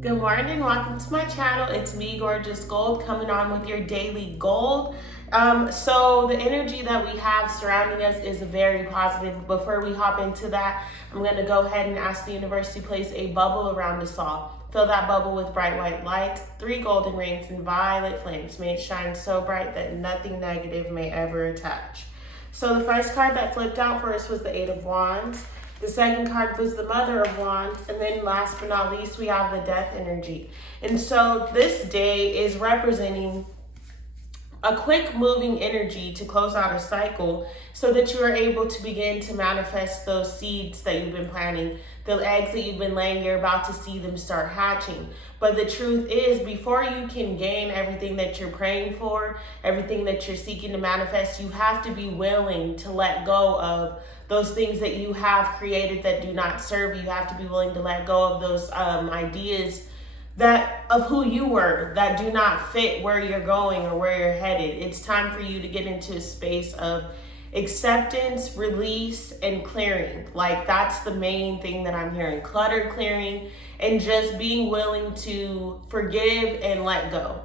Good morning, welcome to my channel. It's me, Gorgeous Gold, coming on with your daily gold. So the energy that we have surrounding us is very positive. Before we hop into that, I'm going to go ahead and ask the universe to place a bubble around us all. Fill that bubble with bright white light, 3 golden rings, and violet flames. May it shine so bright that nothing negative may ever attach. So the first card that flipped out for us was the 8 of Wands. The second card was the Mother of Wands. And then last but not least, we have the Death energy. And so this day is representing a quick moving energy to close out a cycle so that you are able to begin to manifest those seeds that you've been planting. The eggs that you've been laying, you're about to see them start hatching. But the truth is, before you can gain everything that you're praying for, everything that you're seeking to manifest, you have to be willing to let go of those things that you have created that do not serve you. You have to be willing to let go of those ideas that of who you were that do not fit where you're going or where you're headed. It's time for you to get into a space of acceptance, release, and clearing. Like, that's the main thing that I'm hearing. Clutter clearing and just being willing to forgive and let go.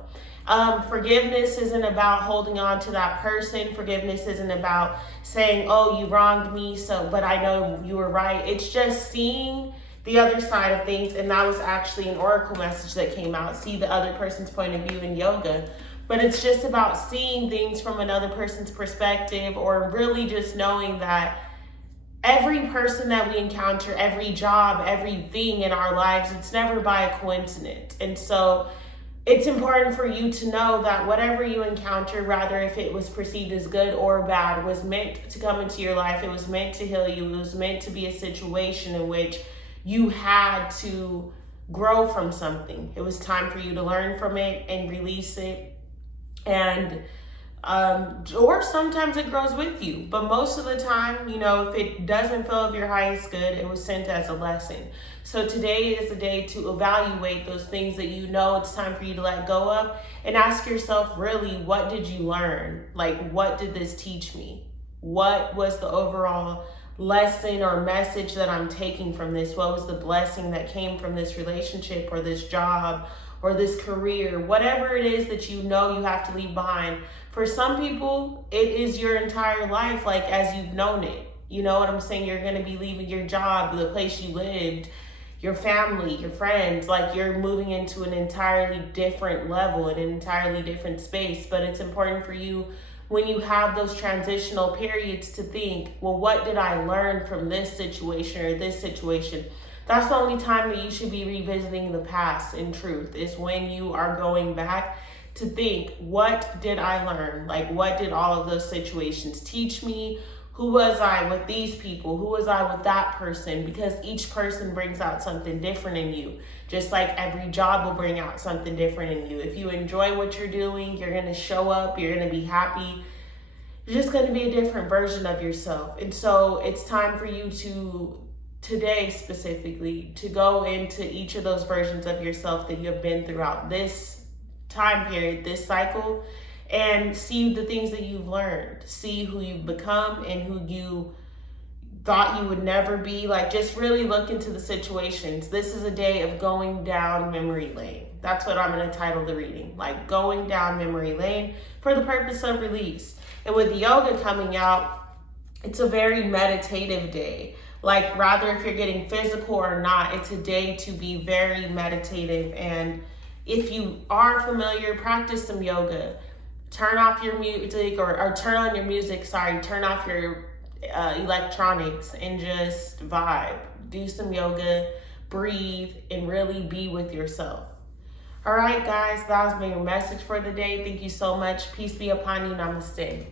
Forgiveness isn't about holding on to that person. Forgiveness isn't about saying, oh, you wronged me, but I know you were right. It's just seeing the other side of things. And that was actually an oracle message that came out. See the other person's point of view in yoga. But it's just about seeing things from another person's perspective, or really just knowing that every person that we encounter, every job, everything in our lives, it's never by a coincidence. And so it's important for you to know that whatever you encounter, rather if it was perceived as good or bad, was meant to come into your life. It was meant to heal you. It was meant to be a situation in which you had to grow from something. It was time for you to learn from it and release it. And or sometimes it grows with you, but most of the time, if it doesn't feel your highest good, it was sent as a lesson. So today is the day to evaluate those things that it's time for you to let go of, and ask yourself, really, what did you learn? Like, what did this teach me? What was the overall lesson or message that I'm taking from this? What was the blessing that came from this relationship or this job or this career? Whatever it is that you have to leave behind. For some people, it is your entire life, like as you've known it. You know what I'm saying? You're going to be leaving your job, the place you lived, your family, your friends, like you're moving into an entirely different level, an entirely different space. But it's important for you, when you have those transitional periods, to think, well, what did I learn from this situation or this situation? That's the only time that you should be revisiting the past, in truth, is when you are going back to think, what did I learn? Like, what did all of those situations teach me? Who was I with these people? Who was I with that person? Because each person brings out something different in you. Just like every job will bring out something different in you. If you enjoy what you're doing, you're going to show up, you're going to be happy. You're just going to be a different version of yourself. And so it's time for you to, today specifically, to go into each of those versions of yourself that you have been throughout this time period, this cycle, and see the things that you've learned, see who you've become and who you thought you would never be. Like, just really look into the situations. This is a day of going down memory lane. That's what I'm going to title the reading, like going down memory lane for the purpose of release. And with yoga coming out, it's a very meditative day. Like, rather if you're getting physical or not, it's a day to be very meditative. And if you are familiar, practice some yoga. Turn off your music or turn on your music, turn off your electronics and just vibe. Do some yoga, breathe, and really be with yourself. All right, guys, that was my message for the day. Thank you so much. Peace be upon you. Namaste.